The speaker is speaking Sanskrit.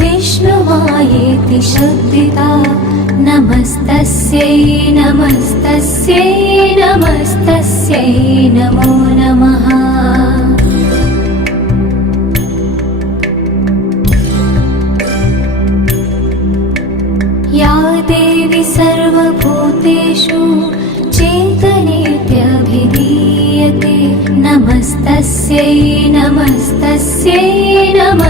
विष्णुमायेति शब्दिता नमस्तस्यै नमस्तस्यै नमस्तस्यै नमो नमः। या देवी सर्वभूतेषु चेतनेत्यभिधीयते नमस्तस्यै नमस्तस्यै